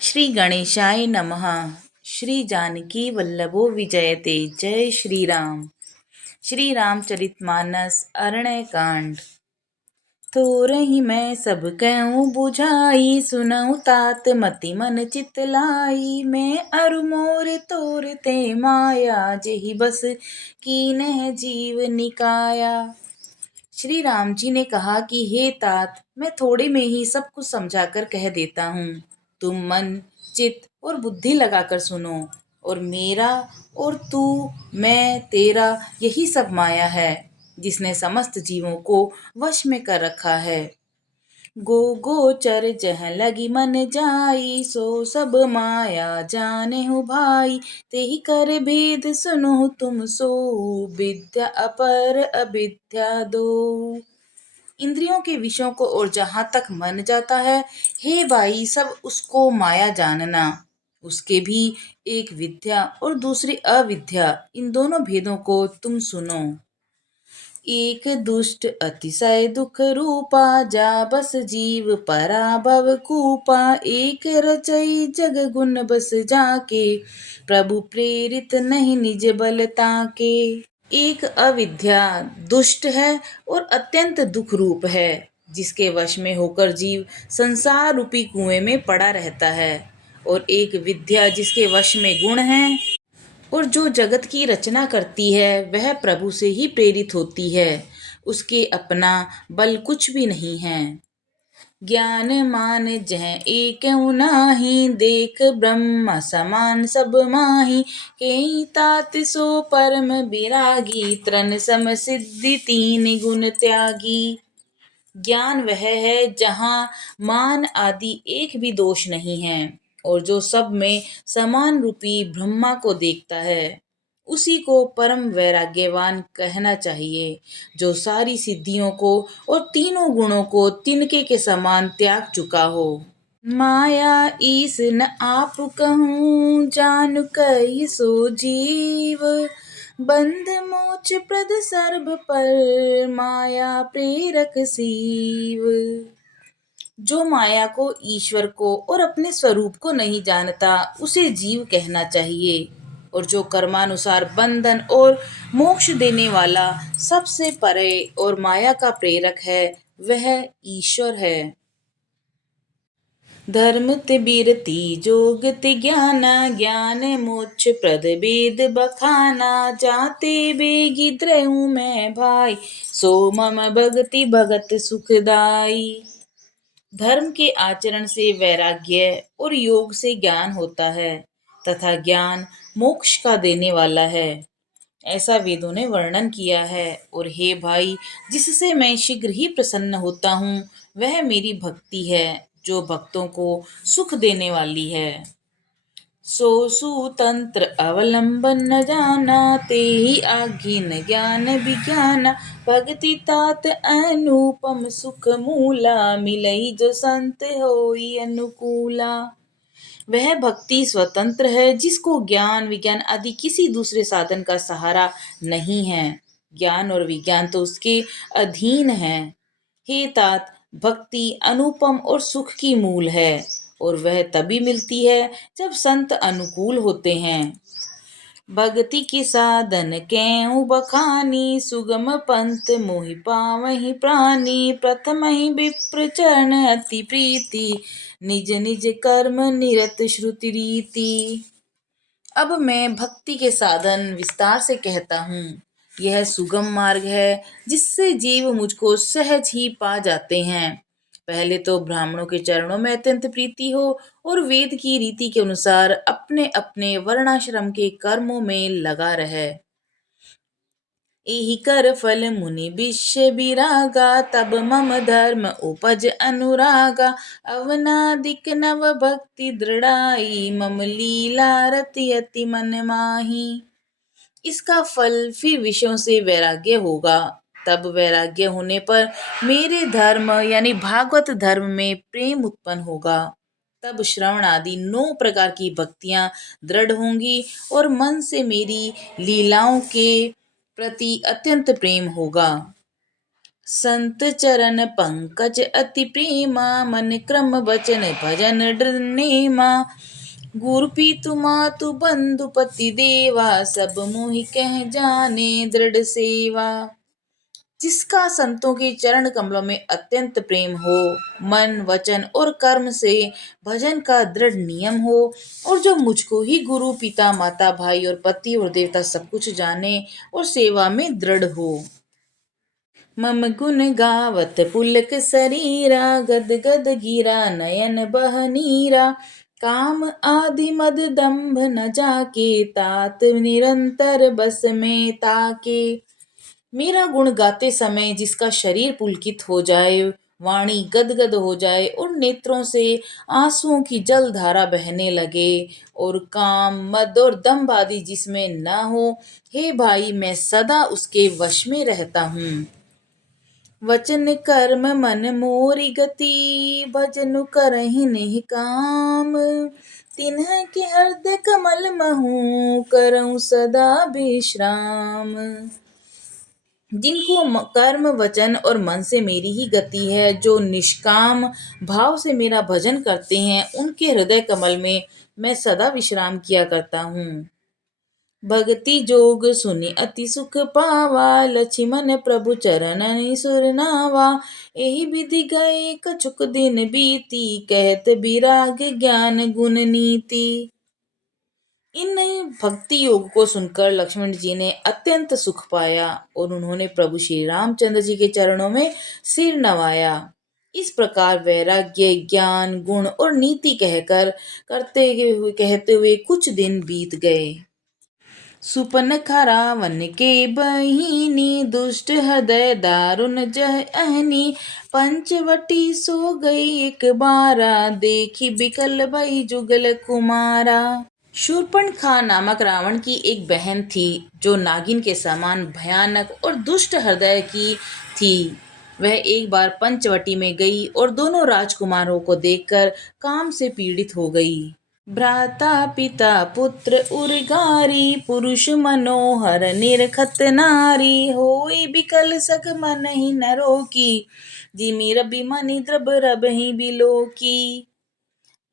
श्री गणेशाय नमः। श्री जानकी वल्लभो विजयते। जय श्री राम। श्री रामचरितमानस अरण्य कांड। थोरहि मैं सब कहूँ बुझाई, सुनऊ तात मति मन चित लाई। मैं अरु मोर तोर ते माया, जेहि बस कीन्ह जीव निकाया। श्री राम जी ने कहा कि हे तात, मैं थोड़े में ही सब कुछ समझाकर कह देता हूँ। तुम मन चित्त और बुद्धि लगाकर सुनो। और मेरा और तू, मैं तेरा, यही सब माया है जिसने समस्त जीवों को वश में कर रखा है। गो गोचर जह लगी मन जाई, सो सब माया जाने हो भाई। तेहि कर भेद सुनो तुम सो, विद्या अपर अविद्या दो। इंद्रियों के विषयों को और जहां तक मन जाता है, हे भाई, सब उसको माया जानना। उसके भी एक विद्या और दूसरी अविद्या, इन दोनों भेदों को तुम सुनो। एक दुष्ट अतिशय दुख रूपा, जा बस जीव पराभव कूपा। एक रचई जग गुण बस जाके, प्रभु प्रेरित नहीं निज बल ताके। एक अविद्या दुष्ट है और अत्यंत दुख रूप है, जिसके वश में होकर जीव संसार रूपी कुएं में पड़ा रहता है। और एक विद्या जिसके वश में गुण है और जो जगत की रचना करती है, वह प्रभु से ही प्रेरित होती है। उसके अपना बल कुछ भी नहीं है। ज्ञान मान जह एकउ नाही, देख ब्रह्म समान सब माही। केई तात सो परम विरागी, तृण सम सिद्धि तीन गुण त्यागी। ज्ञान वह है जहाँ मान आदि एक भी दोष नहीं है, और जो सब में समान रूपी ब्रह्मा को देखता है, उसी को परम वैराग्यवान कहना चाहिए, जो सारी सिद्धियों को और तीनों गुणों को तिनके के समान त्याग चुका हो। माया ईस न आप कहूँ, जानु कहि सो जीव। बंध मोच प्रद सर्ब पर, माया प्रेरक सीव। जो माया को, ईश्वर को और अपने स्वरूप को नहीं जानता, उसे जीव कहना चाहिए। और जो कर्मानुसार बंधन और मोक्ष देने वाला, सबसे परे और माया का प्रेरक है, वह ईश्वर है। धर्म ते बीरति जोग ते ज्ञाना, ज्ञान मोक्ष प्रद वेद बखाना। जाते बेगी द्रहु मैं भाई, सो मम भगति भगत सुखदाई। धर्म के आचरण से वैराग्य और योग से ज्ञान होता है, तथा ज्ञान मोक्ष का देने वाला है, ऐसा वेदों ने वर्णन किया है। और हे भाई, जिससे मैं शीघ्र ही प्रसन्न होता हूँ, वह मेरी भक्ति है, जो भक्तों को सुख देने वाली है। सो सुतंत्र अवलंबन न जाना, ते ही आज्ञिन ज्ञान विज्ञाना। भक्ति तात अनुपम सुख मूला, मिलई जो संत होई अनुकूला। वह भक्ति स्वतंत्र है, जिसको ज्ञान विज्ञान आदि किसी दूसरे साधन का सहारा नहीं है। ज्ञान और विज्ञान तो उसके अधीन है। हे तात, भक्ति अनुपम और सुख की मूल है, और वह तभी मिलती है जब संत अनुकूल होते हैं। भक्ति के साधन केउ बखानी, सुगम पंथ मोहि पावहि प्राणी। प्रथम ही विप्र चरण अति प्रीति, निज निज कर्म निरत श्रुति रीति। अब मैं भक्ति के साधन विस्तार से कहता हूँ। यह सुगम मार्ग है, जिससे जीव मुझको सहज ही पा जाते हैं। पहले तो ब्राह्मणों के चरणों में अत्यंत प्रीति हो, और वेद की रीति के अनुसार अपने अपने वर्णाश्रम के कर्मों में लगा रहे। एहि कर फल मुनि विश्व विरागा, तब मम धर्म उपज अनुरागा। अवनादिक नव भक्ति दृढ़ाई, मम लीला रति अति मन माही। इसका फल फिर विषयों से वैराग्य होगा। तब वैराग्य होने पर मेरे धर्म यानी भागवत धर्म में प्रेम उत्पन्न होगा। तब श्रवण आदि 9 प्रकार की भक्तियां दृढ़ होंगी, और मन से मेरी लीलाओं के प्रति अत्यंत प्रेम होगा। संत चरण पंकज अति प्रेमा, मन क्रम वचन भजन दृढ़ नेमा। गुरु पीतु मातु बंधु पति देवा, सब मोहि कह जाने दृढ़ सेवा। जिसका संतों के चरण कमलों में अत्यंत प्रेम हो, मन वचन और कर्म से भजन का दृढ़ नियम हो, और जो मुझको ही गुरु पिता माता भाई और पति और देवता सब कुछ जाने और सेवा में दृढ़ हो। मम गुण गावत पुलक शरीरा, गद गद गिरा नयन बह नीरा। काम आदि मद दंभ न जाके, तात निरंतर बस में ताके। मेरा गुण गाते समय जिसका शरीर पुलकित हो जाए, वाणी गदगद हो जाए और नेत्रों से आंसुओं की जल धारा बहने लगे, और काम मद और दंभ आदि जिसमें न हो, हे भाई मैं सदा उसके वश में रहता हूँ। वचन कर्म मन मोरी गति, भजनु करहि नहीं काम। तिन्ह के हृदय कमल महु, करऊं सदा विश्राम। जिनको कर्म वचन और मन से मेरी ही गति है, जो निष्काम भाव से मेरा भजन करते हैं, उनके हृदय कमल में मैं सदा विश्राम किया करता हूँ। भक्ति जोग सुनि अति सुख पावा, लक्ष्मण प्रभु चरणनि सुर नावा। एहि विधि गए कछुक दिन बीती, कहत विराग ज्ञान गुण नीति। इन भक्ति योग को सुनकर लक्ष्मण जी ने अत्यंत सुख पाया, और उन्होंने प्रभु श्री रामचंद्र जी के चरणों में सिर नवाया। इस प्रकार वैराग्य ज्ञान गुण और नीति कहते हुए कुछ दिन बीत गए। सुपनखा रावण के बहिनी, दुष्ट हृदय दारुण जह अहनी। पंचवटी सो गई एक बारा, देखी बिकल भई जुगल कुमारा। शूर्पणखा नामक रावण की एक बहन थी, जो नागिन के समान भयानक और दुष्ट हृदय की थी। वह एक बार पंचवटी में गई और दोनों राजकुमारों को देखकर काम से पीड़ित हो गई। भ्राता पिता पुत्र उर्गारी, पुरुष मनोहर निरखत नारी। होई बिकल सग मनहि न रोकी, जिमि रबि मनि द्रव रबहि बिलोकी।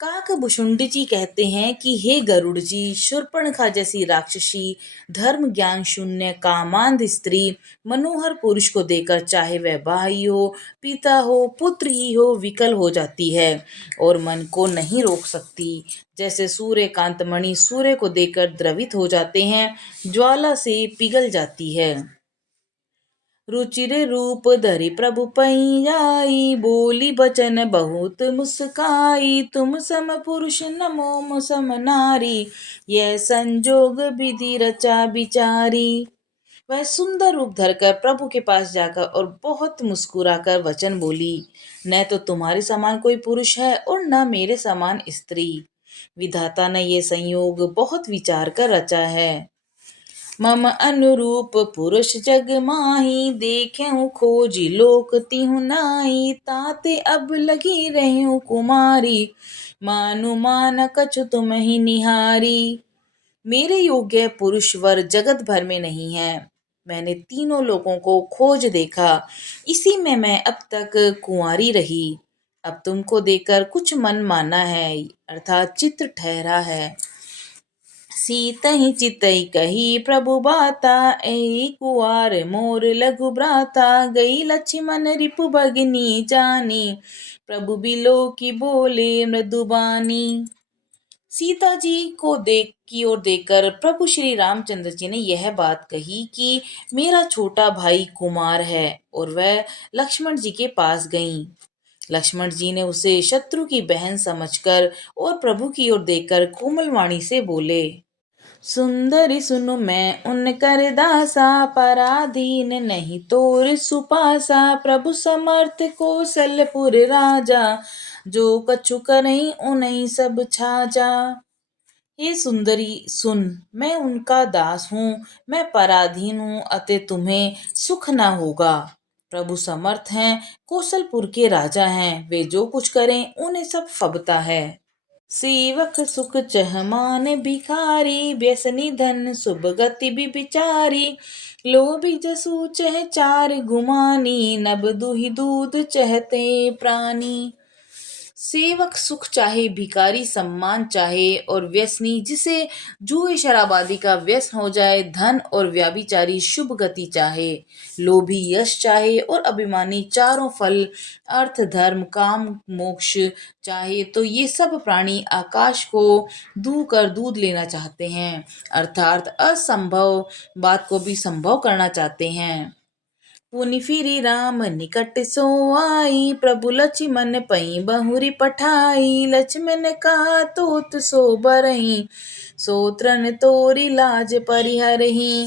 काकभूषुंड जी कहते हैं कि हे गरुड़ जी, शूर्पणखा जैसी राक्षसी धर्म ज्ञान शून्य कामांध स्त्री मनोहर पुरुष को देखकर, चाहे वह भाई हो पिता हो पुत्र ही हो, विकल हो जाती है और मन को नहीं रोक सकती। जैसे सूर्यकांत मणि सूर्य को देखकर द्रवित हो जाते हैं, ज्वाला से पिघल जाती है। रुचिर रूप धरि प्रभु पई आई, बोली बचन बहुत मुस्काई। तुम सम पुरुष नमो सम नारी, यह संजोग विधि रचा बिचारी। वह सुंदर रूप धरकर प्रभु के पास जाकर और बहुत मुस्कुराकर वचन बोली, न तो तुम्हारे समान कोई पुरुष है और न मेरे समान स्त्री। विधाता ने ये संयोग बहुत विचार कर रचा है। मम अनुरूप पुरुष जग माही, देखें खोजी लोक तिहु नाई। ताते अब लगी रहूं कुमारी, मानु मान कछु तुम ही निहारी। मेरे योग्य पुरुष वर जगत भर में नहीं है। मैंने तीनों लोगों को खोज देखा, इसी में मैं अब तक कुंवारी रही। अब तुमको देखकर कुछ मन माना है, अर्थात चित्त ठहरा है। सीतहि चितई कही प्रभु बाता, एहि कुआर मोर लघु भ्राता। गई लक्ष्मण रिपु भगिनी जानी, प्रभु बिलो की बोले मृदुबानी। सीता जी को की ओर देखकर प्रभु श्री रामचंद्र जी ने यह बात कही कि मेरा छोटा भाई कुमार है, और वह लक्ष्मण जी के पास गईं। लक्ष्मण जी ने उसे शत्रु की बहन समझकर और प्रभु की ओर देखकर कोमल वाणी से बोले, सुंदरी सुनु मैं उनकर दासा, पराधीन नहीं तोर सुपासा। प्रभु समर्थ कौशलपुर राजा, जो कछु करई उनई सब छाजा। हे सुंदरी सुन, मैं उनका दास हूँ, मैं पराधीन हूँ, अतः तुम्हें सुख न होगा। प्रभु समर्थ हैं, कौशलपुर के राजा हैं, वे जो कुछ करें उन्हें सब फबता है। सेवक सुख चह मान भिखारी, व्यसनी धन शुभ गति विचारी। लोभी जसु चह चार गुमानी, नब दुहि दूध चहते प्राणी। सेवक सुख चाहे, भिखारी सम्मान चाहे, और व्यसनी जिसे जुए शराब आदि का व्यसन हो जाए, धन और व्याभिचारी शुभ गति चाहे, लोभी यश चाहे, और अभिमानी चारों फल अर्थ धर्म काम मोक्ष चाहे, तो ये सब प्राणी आकाश को दू कर दूध लेना चाहते हैं, अर्थात असंभव बात को भी संभव करना चाहते हैं। पुनि फिरी राम निकट सो आई, प्रभु लक्ष्मण पई बहुरी पठाई। लक्ष्मण कहा तोत सो बरही, सो तृण तोरी लाज परिहरही।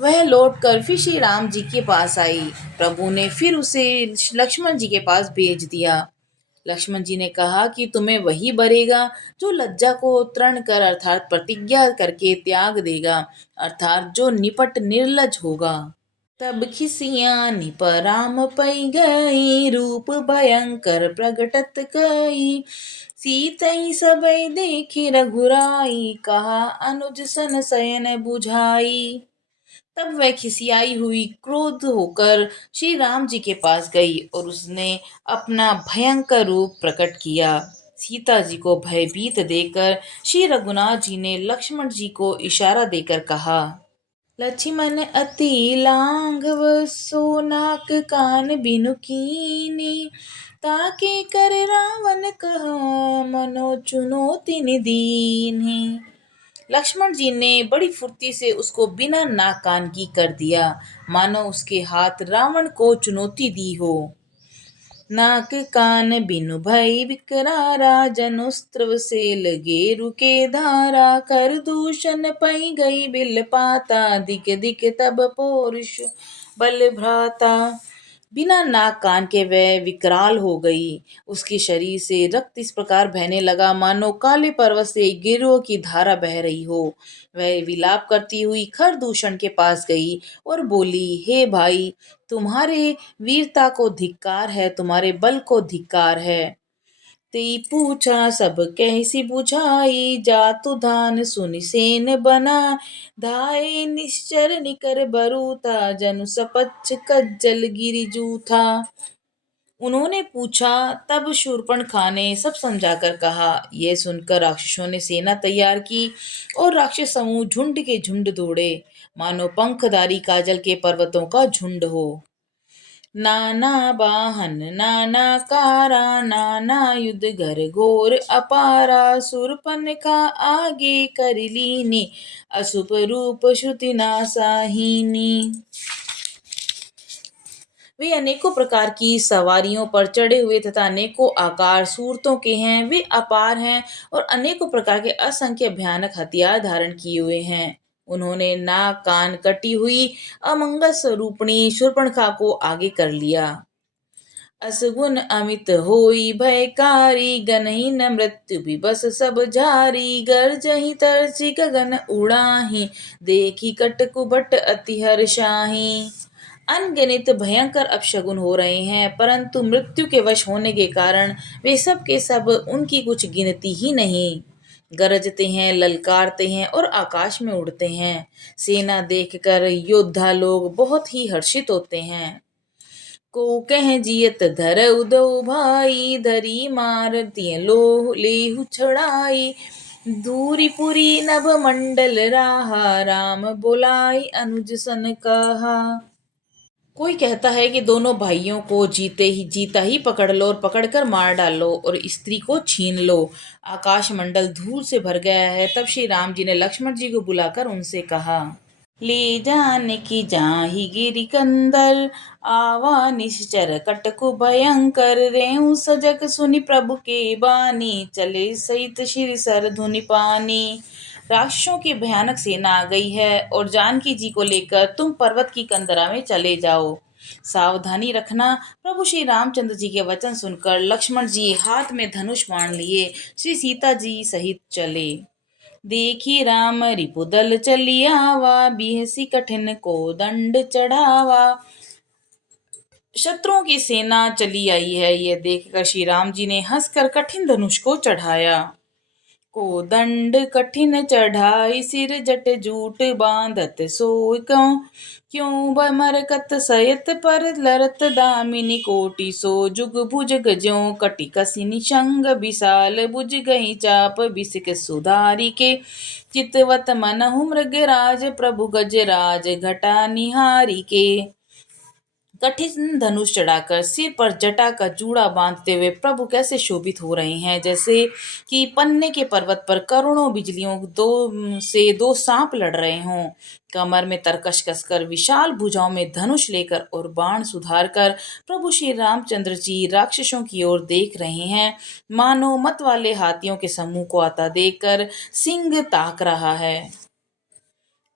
वह लौटकर फिर श्री राम जी के पास आई। प्रभु ने फिर उसे लक्ष्मण जी के पास भेज दिया। लक्ष्मण जी ने कहा कि तुम्हें वही बरेगा जो लज्जा को तृण कर अर्थात प्रतिज्ञा करके त्याग देगा, अर्थात जो निपट निर्लज होगा। तब खिसियानी पराम पई गई, रूप भयंकर प्रगटत कई। सीतई सबई देखी रघुराई, कहा अनुज सन शयन बुझाई। तब वह खिसियाई हुई क्रोध होकर श्री राम जी के पास गई और उसने अपना भयंकर रूप प्रकट किया। सीता जी को भयभीत देखकर श्री रघुनाथ जी ने लक्ष्मण जी को इशारा देकर कहा, लक्ष्मण अति लांघव सो नाक कान बिनु कीनी, ताके कर रावण कहा मनो चुनौति दीन्ही। लक्ष्मण जी ने बड़ी फुर्ती से उसको बिना नाक कान की कर दिया, मानो उसके हाथ रावण को चुनौती दी हो। नाक कान बिनु भई विकरारा, जनुस्त्रव से लगे रुके धारा। कर दूषण पई गई बिल पाता, दिक दिक तब पौरुष बल भ्राता। बिना नाक कान के वह विकराल हो गई। उसके शरीर से रक्त इस प्रकार बहने लगा मानो काले पर्वत से गिरोह की धारा बह रही हो। वह विलाप करती हुई खरदूषण के पास गई और बोली, हे भाई, तुम्हारे वीरता को धिक्कार है, तुम्हारे बल को धिक्कार है। तेई पूछा सब कैसी बुझाई, जातु धान सुनि सेन बना। धाये निश्चर निकर बरूता, जनु सपच्छ कज्जल गिरि जूथा। उन्होंने पूछा, तब शूर्पणखा ने सब समझाकर कहा। यह सुनकर राक्षसों ने सेना तैयार की और राक्षस समूह झुंड के झुंड दौड़े, मानो पंखधारी काजल के पर्वतों का झुंड हो। नाना वाहन नाना कारा, नाना युद्ध घर घोर अपारा। शूर्पणखा आगे कर लीनी, अशुभ रूप श्रुति नासाहीनी। वे अनेकों प्रकार की सवारियों पर चढ़े हुए तथा अनेकों आकार सूरतों के हैं। वे अपार हैं और अनेकों प्रकार के असंख्य भयानक हथियार धारण किए हुए हैं। उन्होंने नाक कान कटी हुई अमंगल स्वरूपणी शूर्पणखा को आगे कर लिया। असगुन अमित होई भयकारी, गनहि न मृत्यु विवश सब झारी। गर्जहि तरछि गगन उड़ाही, देखी कटकुबट अति हर्षाही। अनगिनत भयंकर अपशगुन हो रहे हैं, परंतु मृत्यु के वश होने के कारण वे सब के सब उनकी कुछ गिनती ही नहीं। गरजते हैं, ललकारते हैं और आकाश में उड़ते हैं। सेना देखकर योद्धा लोग बहुत ही हर्षित होते हैं। को कह जियत धर उदो भाई, धरी मार तिय लो लेहु छड़ाई। धूरिपुरी नभ मंडल राहा, राम बोलाई अनुज सन कहा। कोई कहता है कि दोनों भाइयों को जीता ही पकड़ लो और पकड़कर मार डालो और स्त्री को छीन लो। आकाश मंडल धूल से भर गया है। तब श्री राम जी ने लक्ष्मण जी को बुलाकर उनसे कहा, ले जाने की जाहि गिरि कंदर, आवा निश्चर कटकु भयंकर। रेऊ सजग सुनि प्रभु के बानी, चले सहित श्री सर धुनि पानी। राक्षसों की भयानक सेना आ गई है और जानकी जी को लेकर तुम पर्वत की कंदरा में चले जाओ। सावधानी रखना। प्रभु श्री रामचंद्र जी के वचन सुनकर लक्ष्मण जी हाथ में धनुष बाण लिए श्री सीता जी सहित चले। देखी राम रिपुदल चलियावा, बिहसी कठिन को दंड चढ़ावा। शत्रुओं की सेना चली आई है, यह देखकर श्री राम जी ने हंसकर कठिन धनुष को चढ़ाया। दंड कठिन चढ़ाई सिर जट जूट बांधत सोय क्यों क्यों मरकत सयत पर लरत दामिनी कोटि सो जुग भुज गज्यों कटि कसिनी शंग विशाल भुज गई चाप बिसिक सुधारी के चितवत मनहु मृगराज प्रभु गजराज घटा निहारी के। कठिन धनुष चढ़ाकर सिर पर जटा का जूड़ा बांधते हुए प्रभु कैसे शोभित हो रहे हैं, जैसे कि पन्ने के पर्वत पर करोड़ों बिजलियों दो सांप लड़ रहे हों। कमर में तरकश कसकर, विशाल भुजाओं में धनुष लेकर और बाण सुधार कर प्रभु श्री रामचंद्र जी राक्षसों की ओर देख रहे हैं, मानो मत वाले हाथियों के समूह को आता देखकर सिंह ताक रहा है।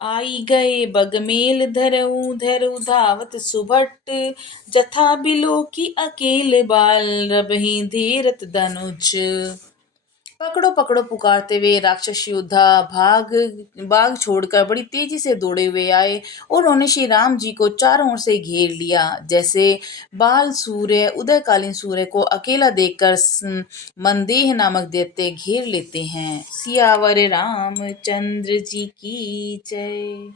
आई गए बगमेल धरऊ धावत सुभट जथा बिलो की अकेले बाल रबहि धीरत धनुज। पकड़ो पकड़ो पुकारते हुए राक्षस योद्धा बाग छोड़कर बड़ी तेजी से दौड़े हुए आए और उन्होंने श्री राम जी को चारों ओर से घेर लिया, जैसे बाल सूर्य उदयकालीन सूर्य को अकेला देखकर मंदेह नामक दैत्य घेर लेते हैं। सियावर रामचंद्र जी की जय।